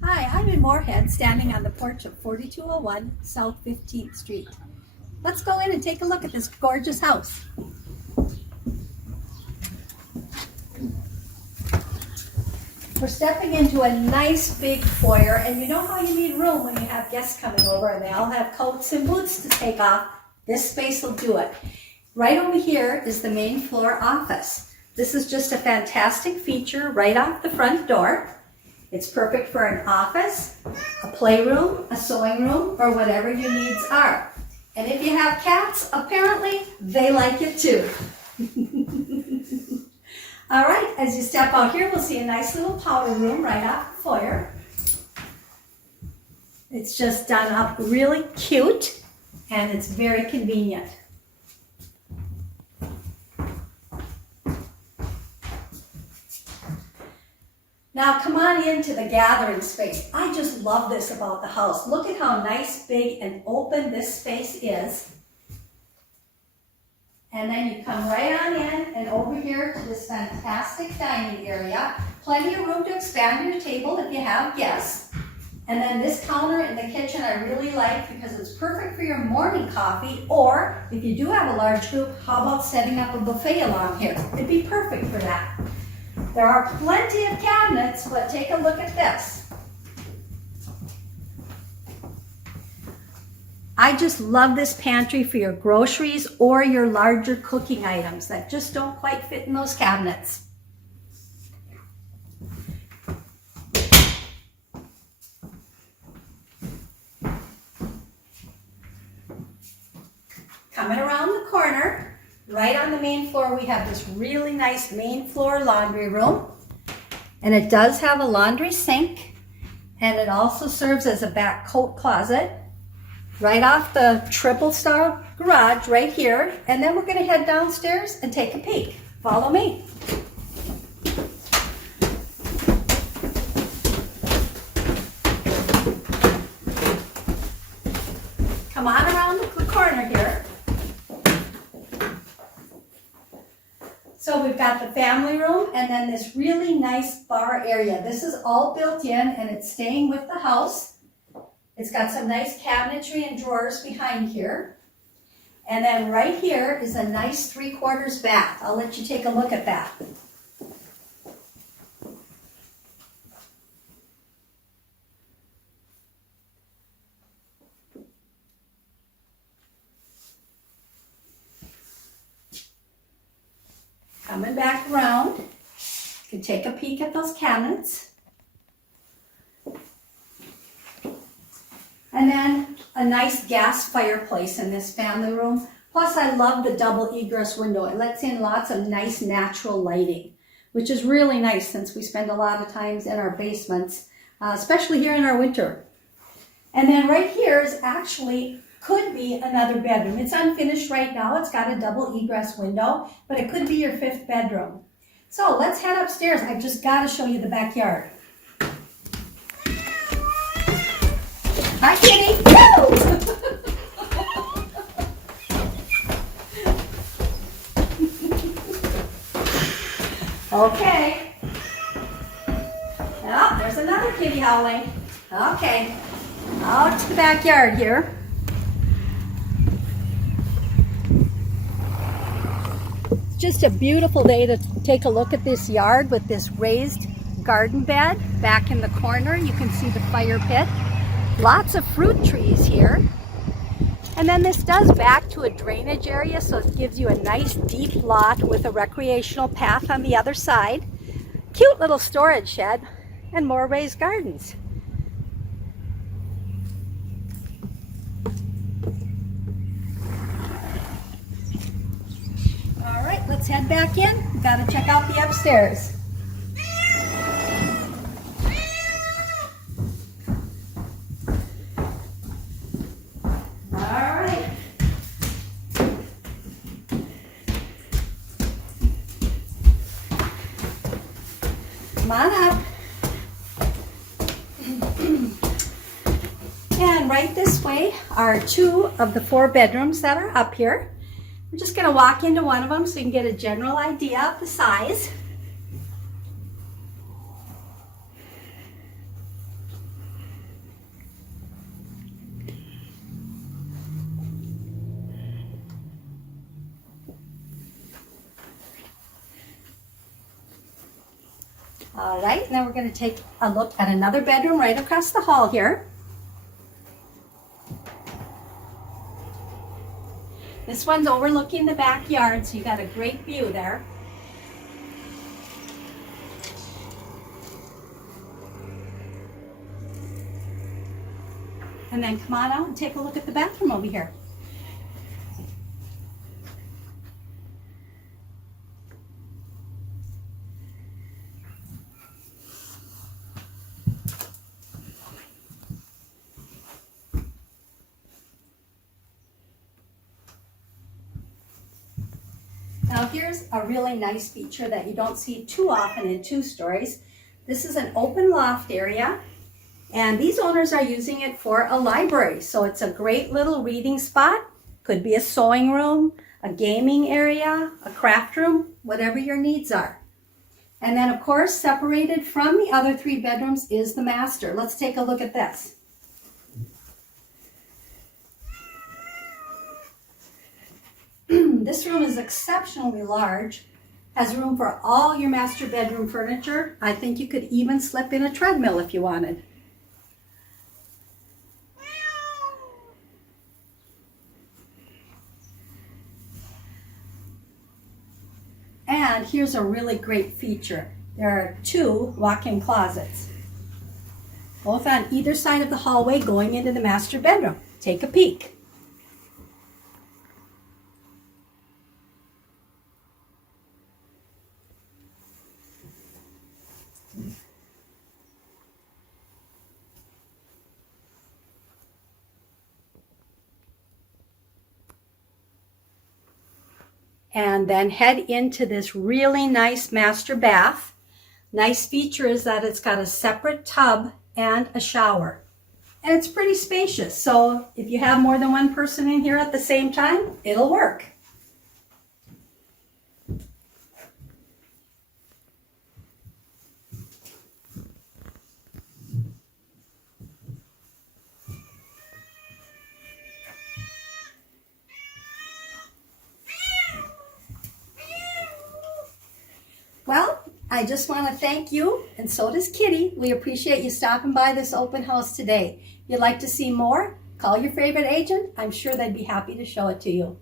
Hi, I'm in Moorhead, standing on the porch of 4201 South 15th Street. Let's go in and take a look at this gorgeous house. We're stepping into a nice big foyer, and you know how you need room when you have guests coming over and they all have coats and boots to take off? This space will do it. Right over here is the main floor office. This is just a fantastic feature right off the front door. It's perfect for an office, a playroom, a sewing room, or whatever your needs are. And if you have cats, apparently they like it too. All right, as you step out here, we'll see a nice little powder room right off the foyer. It's just done up really cute, and it's very convenient. Now come on into the gathering space. I just love this about the house. Look at how nice, big, and open this space is. And then you come right on in and over here to this fantastic dining area. Plenty of room to expand your table if you have guests. And then this counter in the kitchen I really like because it's perfect for your morning coffee, or if you do have a large group, how about setting up a buffet along here? It'd be perfect for that. There are plenty of cabinets, but take a look at this. I just love this pantry for your groceries or your larger cooking items that just don't quite fit in those cabinets. Coming around the corner, right on the main floor, we have this really nice main floor laundry room. And it does have a laundry sink, and it also serves as a back coat closet right off the triple star garage right here. And then we're going to head downstairs and take a peek. Follow me. Come on around the corner here. So we've got the family room and then this really nice bar area. This is all built in and it's staying with the house. It's got some nice cabinetry and drawers behind here. And then right here is a nice 3/4 bath. I'll let you take a look at that. Coming back around, you can take a peek at those cabinets. And then a nice gas fireplace in this family room. Plus I love the double egress window. It lets in lots of nice natural lighting, which is really nice since we spend a lot of times in our basements, especially here in our winter. And then right here is actually could be another bedroom. It's unfinished right now. It's got a double egress window, but it could be your 5th bedroom. So let's head upstairs. I've just got to show you the backyard. Hi, kitty. Okay. Oh, there's another kitty howling. Okay. Out to the backyard here. Just a beautiful day to take a look at this yard with this raised garden bed. Back in the corner you can see the fire pit. Lots of fruit trees here. And then this does back to a drainage area, so it gives you a nice deep lot with a recreational path on the other side. Cute little storage shed and more raised gardens. All right, let's head back in. We've got to check out the upstairs. All right. Come on up. And right this way are 2 of the 4 bedrooms that are up here. We're just going to walk into one of them so you can get a general idea of the size. All right, now we're going to take a look at another bedroom right across the hall here. This one's overlooking the backyard, so you got a great view there. And then come on out and take a look at the bathroom over here. Now here's a really nice feature that you don't see too often in two-stories. This is an open loft area, and these owners are using it for a library. So it's a great little reading spot. Could be a sewing room, a gaming area, a craft room, whatever your needs are. And then of course, separated from the other 3 bedrooms is the master. Let's take a look at this. This room is exceptionally large, has room for all your master bedroom furniture. I think you could even slip in a treadmill if you wanted. And here's a really great feature. There are 2 walk-in closets, both on either side of the hallway going into the master bedroom. Take a peek. And then head into this really nice master bath. Nice feature is that it's got a separate tub and a shower. And it's pretty spacious, so if you have more than one person in here at the same time, it'll work. Well, I just want to thank you, and so does Kitty. We appreciate you stopping by this open house today. If you'd like to see more, call your favorite agent. I'm sure they'd be happy to show it to you.